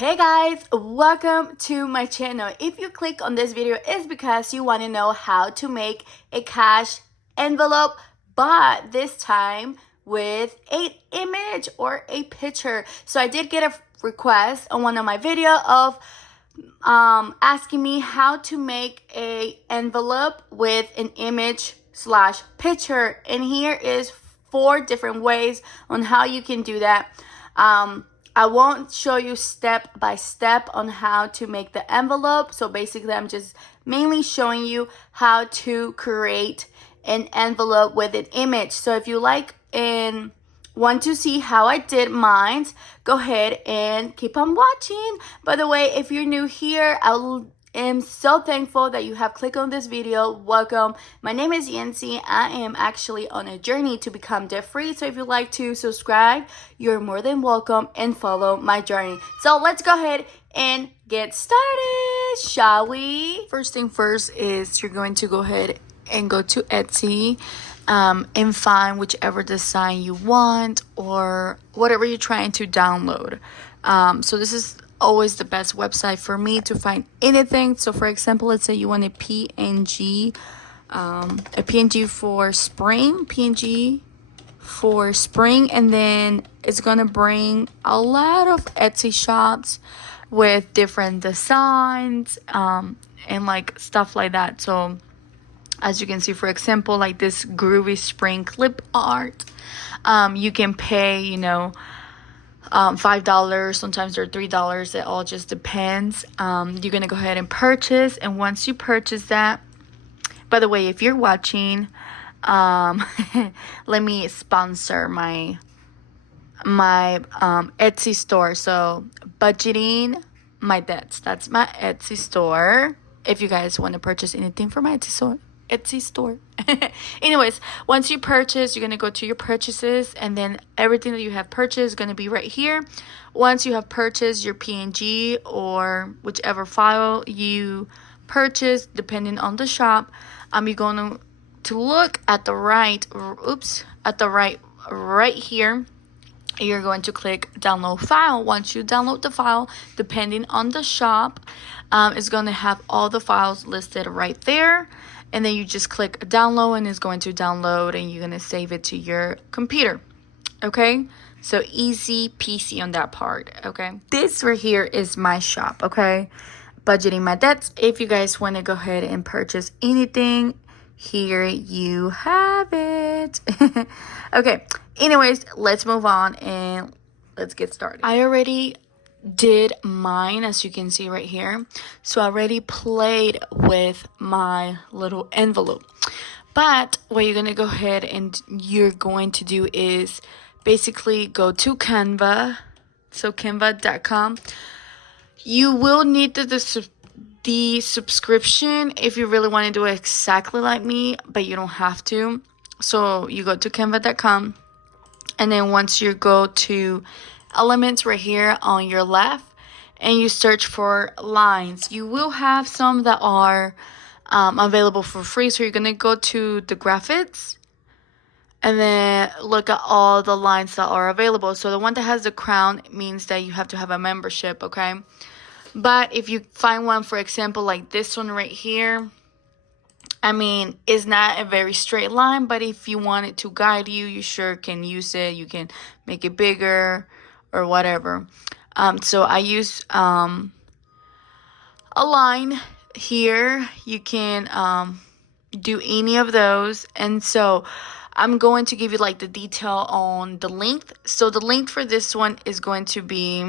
Hey guys, welcome to my channel. If you click on this video, it's because you want to know how to make a cash envelope, but this time with an image or a picture. So I did get a request on one of my video of asking me how to make a envelope with an image slash picture, and here is 4 different ways on how you can do that. I won't show you step by step on how to make the envelope. So basically, I'm just mainly showing you how to create an envelope with an image. So if you like and want to see how I did mine, go ahead and keep on watching. By the way, if you're new here, I am so thankful that you have clicked on this video. Welcome. My name is Yancy. I am actually on a journey to become debt free. So if you'd like to subscribe, you're more than welcome and follow my journey. So let's go ahead and get started, shall we? First thing first is you're going to go ahead and go to Etsy and find whichever design you want or whatever you're trying to download. So this is always the best website for me to find anything. So for example, let's say you want a PNG for spring, and then it's gonna bring a lot of Etsy shops with different designs and like stuff like that. So as you can see, for example, like this groovy spring clip art, you can pay, $5, sometimes they're $3. It all just depends. You're gonna go ahead and purchase, and once you purchase that, by the way, if you're watching, let me sponsor my Etsy store. So Budgetingmydebts, that's my Etsy store. If you guys want to purchase anything from my Etsy store. Anyways, once you purchase, you're going to go to your purchases, and then everything that you have purchased is going to be right here. Once you have purchased your PNG or whichever file you purchase, depending on the shop, you're going to look at the right here. You're going to click download file. Once you download the file, depending on the shop, it's going to have all the files listed right there. And then you just click download, and it's going to download, and you're going to save it to your computer. Okay? So easy peasy on that part. Okay? This right here is my shop. Okay? Budgeting My Debts. If you guys want to go ahead and purchase anything, here you have it. Okay. Anyways, let's move on and let's get started. I already did mine, as you can see right here. So I already played with my little envelope. But what you're going to go ahead and you're going to do is basically go to Canva. So canva.com. You will need the subscription if you really want to do it exactly like me, but you don't have to. So you go to canva.com, and then once you go to elements right here on your left, and you search for lines, you will have some that are available for free. So you're going to go to the graphics and then look at all the lines that are available. So the one that has the crown means that you have to have a membership, okay? But if you find one, for example, like this one right here, it's not a very straight line, but if you want it to guide you, you sure can use it. You can make it bigger or whatever. So I use a line here. You can do any of those. And so I'm going to give you like the detail on the length. So the length for this one is going to be,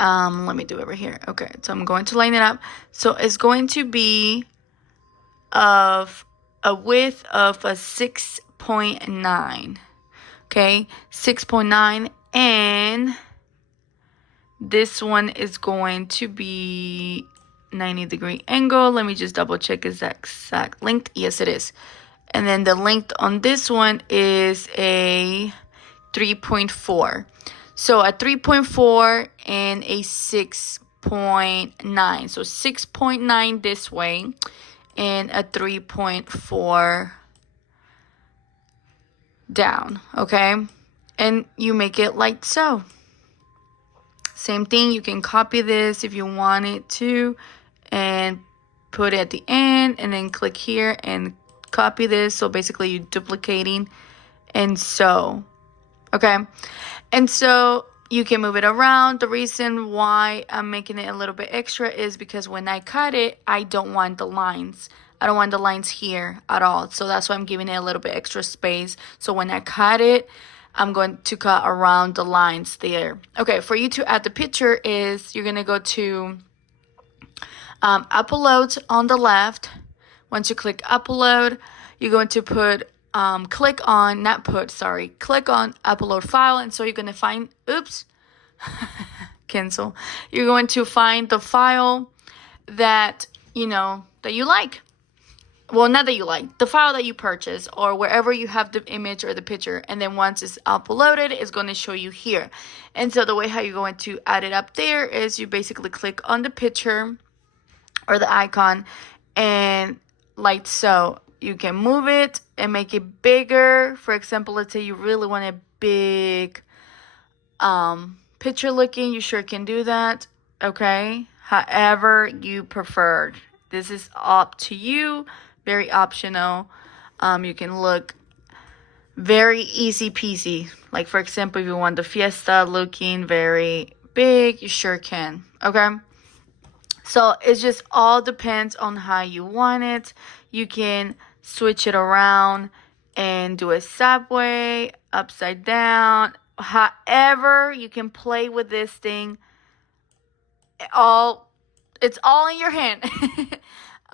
let me do it right here. Okay, so I'm going to line it up. So it's going to be of a width of a 6.9. Okay, 6.9, and this one is going to be 90-degree angle. Let me just double check is that exact length. Yes, it is. And then the length on this one is a 3.4. So a 3.4 and a 6.9. So 6.9 this way and a 3.4 down. Okay? And you make it like so. Same thing, you can copy this if you wanted to and put it at the end, and then click here and copy this. So basically you're duplicating, and so, okay. And so you can move it around. The reason why I'm making it a little bit extra is because when I cut it, I don't want the lines. I don't want the lines here at all. So that's why I'm giving it a little bit extra space. So when I cut it, I'm going to cut around the lines there. Okay, for you to add the picture is you're going to go to upload on the left. Once you click upload, you're going to put click on upload file, and so you're going to find cancel. You're going to find the file that that you like. Well, not that you like, the file that you purchase, or wherever you have the image or the picture. And then once it's uploaded, it's going to show you here. And so the way how you're going to add it up there is you basically click on the picture or the icon, and like so. You can move it and make it bigger. For example, let's say you really want a big picture looking, you sure can do that, okay? However you prefer. This is up to you. Very optional. You can look very easy peasy. Like, for example, if you want the fiesta looking very big, you sure can. Okay? So it just all depends on how you want it. You can switch it around and do a subway, upside down. However, you can play with this thing. It's all in your hand.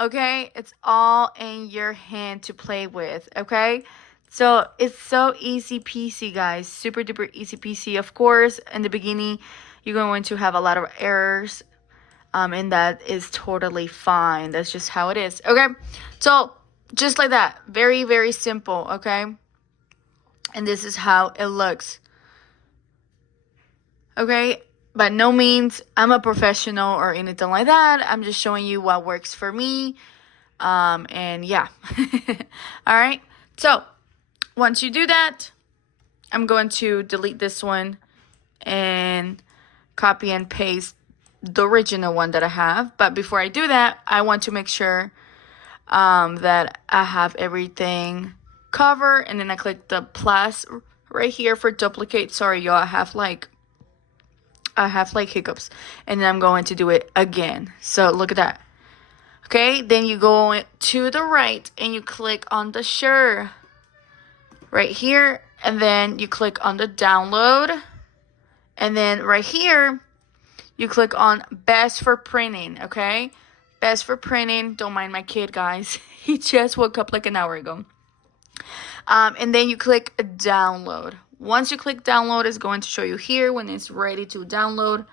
Okay, it's all in your hand to play with, okay? So it's so easy peasy, guys. Super duper easy peasy. Of course, in the beginning, you're going to have a lot of errors, and that is totally fine. That's just how it is, okay? So just like that, very, very simple, okay? And this is how it looks, okay? By no means I'm a professional or anything like that. I'm just showing you what works for me. And yeah. All right. So once you do that, I'm going to delete this one and copy and paste the original one that I have. But before I do that, I want to make sure that I have everything covered. And then I click the plus right here for duplicate. Sorry, y'all. I have like hiccups, and then I'm going to do it again. So look at that. Okay, then you go to the right and you click on the share right here, and then you click on the download, and then right here you click on best for printing. Okay, best for printing. Don't mind my kid, guys. He just woke up like an hour ago. And then you click download. Once you click download, it's going to show you here when it's ready to download.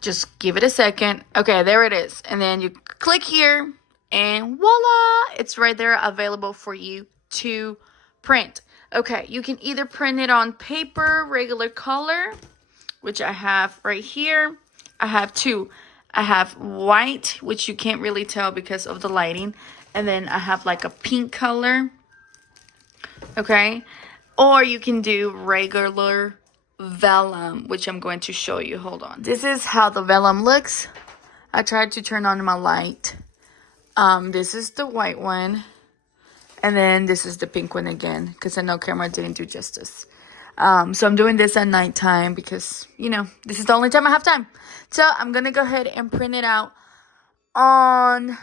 Just give it a second. Okay, there it is. And then you click here, and voila, it's right there available for you to print. Okay, you can either print it on paper, regular color, which I have right here. I have two. I have white, which you can't really tell because of the lighting. And then I have like a pink color. Okay. Or you can do regular vellum, which I'm going to show you. Hold on. This is how the vellum looks. I tried to turn on my light. This is the white one. And then this is the pink one again, because I know camera didn't do justice. So I'm doing this at nighttime because, this is the only time I have time. So I'm going to go ahead and print it out on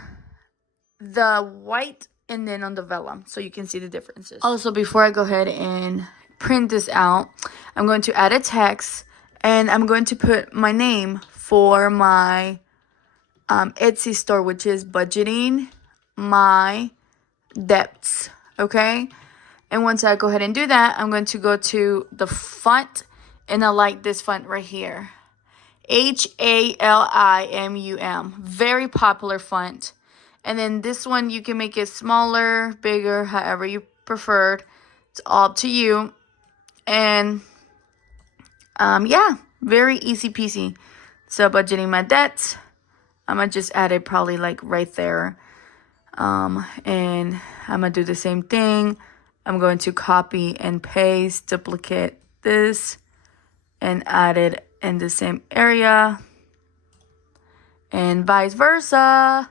the white and then on the vellum so you can see the differences. Also, before I go ahead and print this out, I'm going to add a text, and I'm going to put my name for my Etsy store, which is Budgetingmydebts. Okay, and once I go ahead and do that, I'm going to go to the font, and I like this font right here, HALIMUM. Very popular font. And then this one, you can make it smaller, bigger, however you preferred. It's all up to you. And yeah, very easy peasy. So Budgetingmydebts, I'm gonna just add it probably like right there. And I'm gonna do the same thing. I'm going to copy and paste, duplicate this and add it in the same area, and vice versa.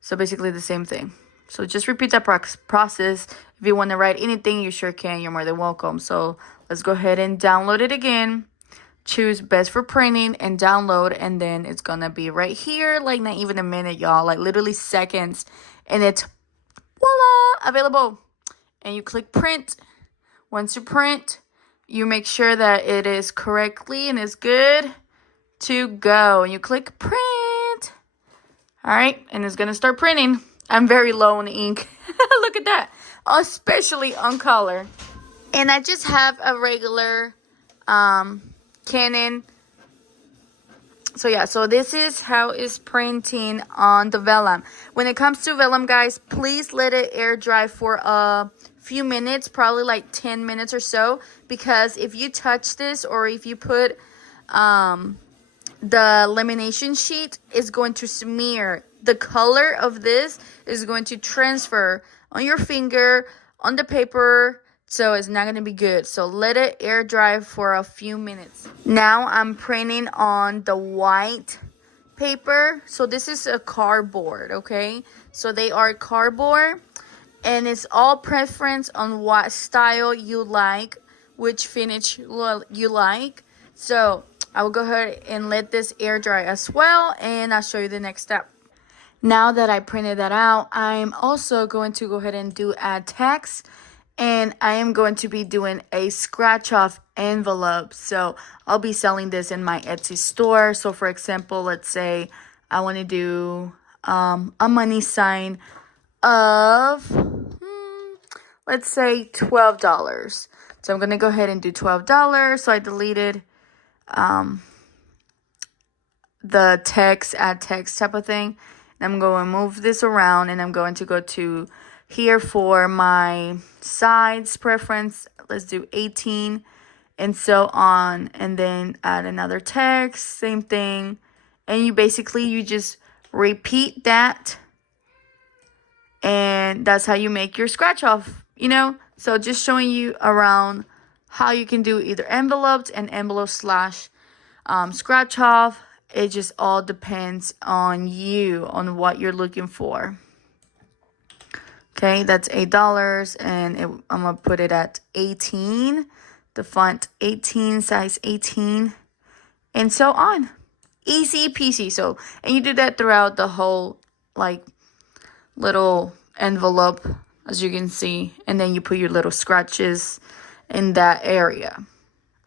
So basically the same thing. So just repeat that process. If you want to write anything, you sure can. You're more than welcome. So let's go ahead and download it again. Choose best for printing and download, and then it's gonna be right here, like not even a minute, y'all, like literally seconds, and it's voila, available. And you click print. Once you print, you make sure that it is correctly and is good to go, and you click print. All right, and it's gonna start printing. I'm very low on ink. Look at that, especially on color. And I just have a regular Canon. So yeah, so this is how it's printing on the vellum. When it comes to vellum, guys, please let it air dry for a few minutes, probably like 10 minutes or so, because if you touch this or if you put the lamination sheet, is going to smear. The color of this is going to transfer on your finger, on the paper, so it's not going to be good. So let it air dry for a few minutes. Now I'm printing on the white paper. So this is a cardboard, okay? So they are cardboard, and it's all preference on what style you like, which finish you like. So I will go ahead and let this air dry as well, and I'll show you the next step. Now that I printed that out, I'm also going to go ahead and do add text, and I am going to be doing a scratch off envelope. So I'll be selling this in my Etsy store. So for example, let's say I want to do a money sign of, let's say $12. So I'm going to go ahead and do $12. So I deleted the text, add text type of thing. And I'm going to move this around, and I'm going to go to here for my size preference. Let's do 18 and so on, and then add another text, same thing. And you just repeat that, and that's how you make your scratch off, you know. So just showing you around how you can do either envelopes and envelope slash scratch off. It just all depends on you, on what you're looking for. Okay, that's $8, and I'm going to put it at 18. The font 18, size 18, and so on. Easy peasy. So, and you do that throughout the whole, like, little envelope, as you can see. And then you put your little scratches in that area.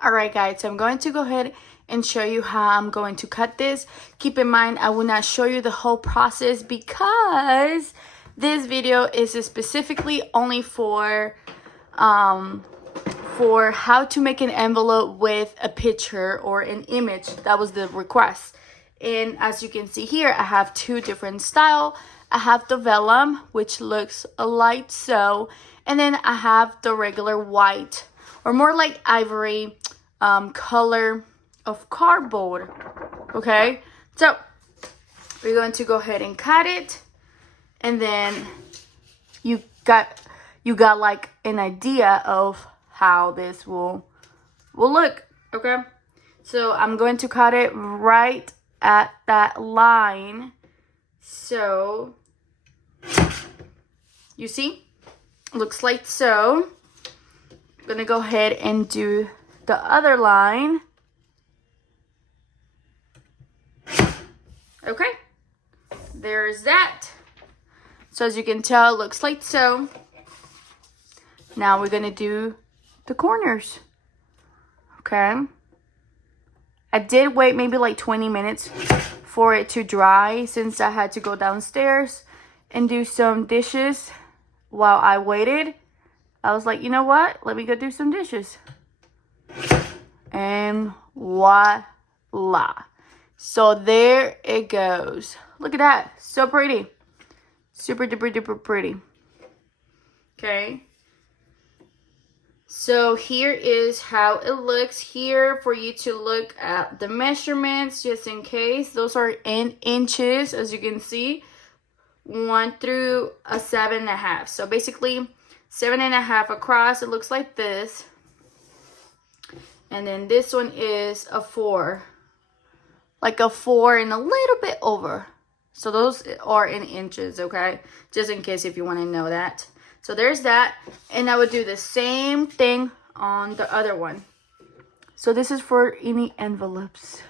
All right, guys, so I'm going to go ahead and show you how I'm going to cut this. Keep in mind, I will not show you the whole process because this video is specifically only for how to make an envelope with a picture or an image. That was the request. And as you can see here, I have two different styles. I have the vellum, which looks like so, and then I have the regular white, or more like ivory color of cardboard. Okay, so we're going to go ahead and cut it, and then you got like an idea of how this will look. Okay, so I'm going to cut it right at that line. So you see, looks like so. I'm gonna go ahead and do the other line. Okay, there's that. So as you can tell, it looks like so. Now we're gonna do the corners. Okay, I did wait maybe like 20 minutes for it to dry, since I had to go downstairs and do some dishes while I waited. I was like, you know what? Let me go do some dishes. And voila. So there it goes. Look at that. So pretty. Super duper duper pretty. Okay. So here is how it looks here for you to look at the measurements just in case. Those are in inches, as you can see. 1 through a 7.5. So basically 7.5 across. It looks like this. And then this one is a 4. Like a 4 and a little bit over. So those are in inches, okay? Just in case if you want to know that. So there's that. And I would do the same thing on the other one. So this is for any envelopes.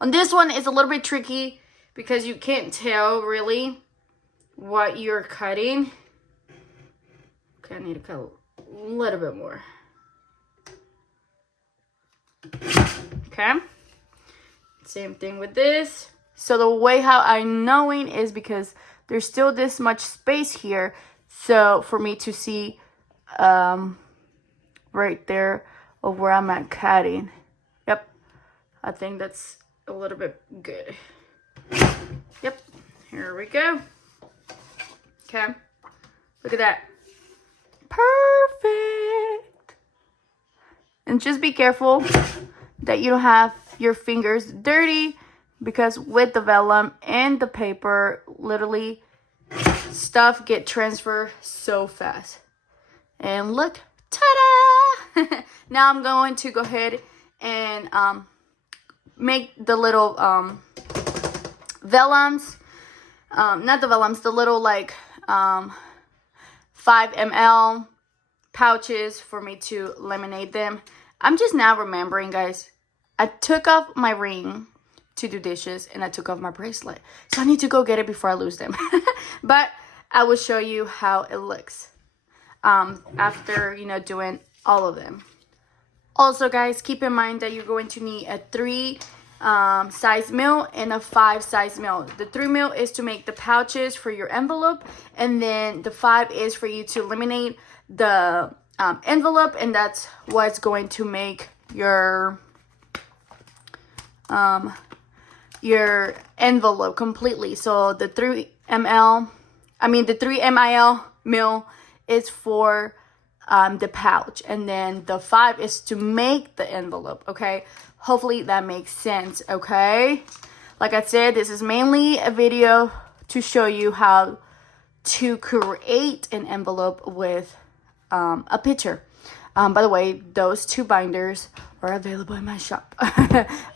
On this one, it's a little bit tricky because you can't tell really what you're cutting. Okay, I need to cut a little bit more. Okay. Same thing with this. So the way how I'm knowing is because there's still this much space here. So for me to see right there of where I'm at cutting. Yep. I think that's a little bit good. Yep. Here we go. Okay. Look at that. Perfect. And just be careful that you don't have your fingers dirty, because with the vellum and the paper, literally stuff get transferred so fast. And look, ta-da! Now I'm going to go ahead and make the little vellums, not the vellums, the little like 5 ml pouches for me to laminate them. I'm just now remembering, guys, I took off my ring to do dishes and I took off my bracelet. So I need to go get it before I lose them. But I will show you how it looks after, you know, doing all of them. Also, guys, keep in mind that you're going to need a 3 size mill and a 5 size mill. The 3 mill is to make the pouches for your envelope, and then the 5 is for you to laminate the envelope, and that's what's going to make your envelope completely. So the 3 mil mill is for the pouch, and then the 5 is to make the envelope. Okay, hopefully that makes sense. Okay, like I said, this is mainly a video to show you how to create an envelope with a picture. By the way, those 2 binders are available in my shop.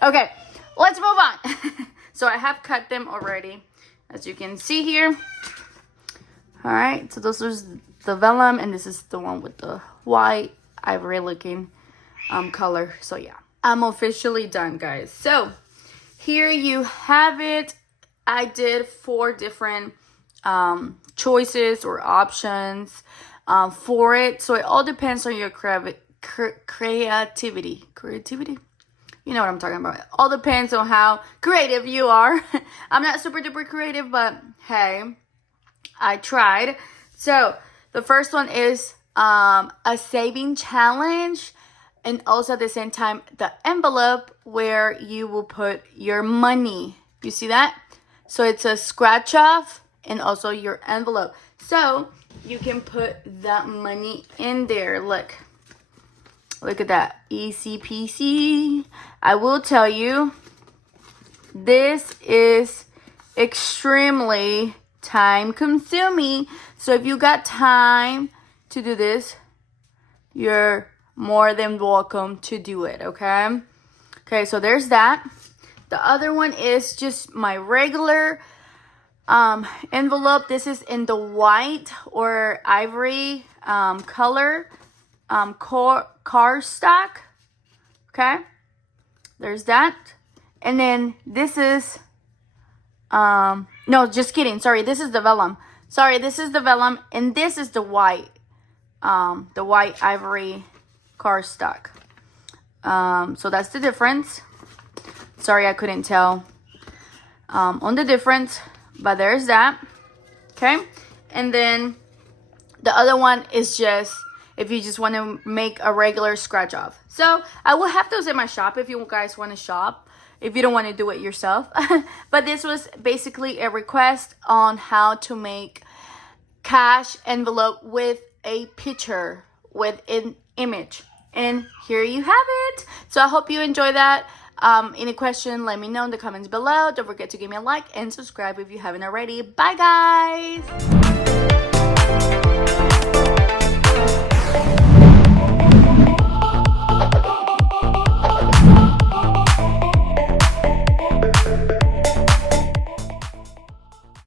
Okay, let's move on. So I have cut them already, as you can see here. All right, so this is the vellum, and this is the one with the white ivory looking color. So yeah, I'm officially done, guys. So here you have it. I did 4 different choices or options for it. So it all depends on your creativity. You know what I'm talking about. It all depends on how creative you are. I'm not super duper creative, but hey, I tried. So the first one is a saving challenge, and also at the same time the envelope where you will put your money. You see that? So it's a scratch off and also your envelope. So you can put that money in there. Look at that. Easy peasy. I will tell you, this is extremely time consuming. So if you got time to do this, you're more than welcome to do it. Okay, so there's that. The other one is just my regular envelope. This is in the white or ivory color cardstock. Okay, there's that. And then this is no, just kidding, sorry, this is the vellum. This is the vellum, and this is the white ivory cardstock. So that's the difference. Sorry, I couldn't tell on the difference, but there's that. Okay, and then the other one is just if you just want to make a regular scratch off. So I will have those in my shop if you guys want to shop, if you don't want to do it yourself. But this was basically a request on how to make cash envelope with a picture, with an image. And here you have it. So I hope you enjoy that. Any question, let me know in the comments below. Don't forget to give me a like and subscribe if you haven't already. Bye, guys.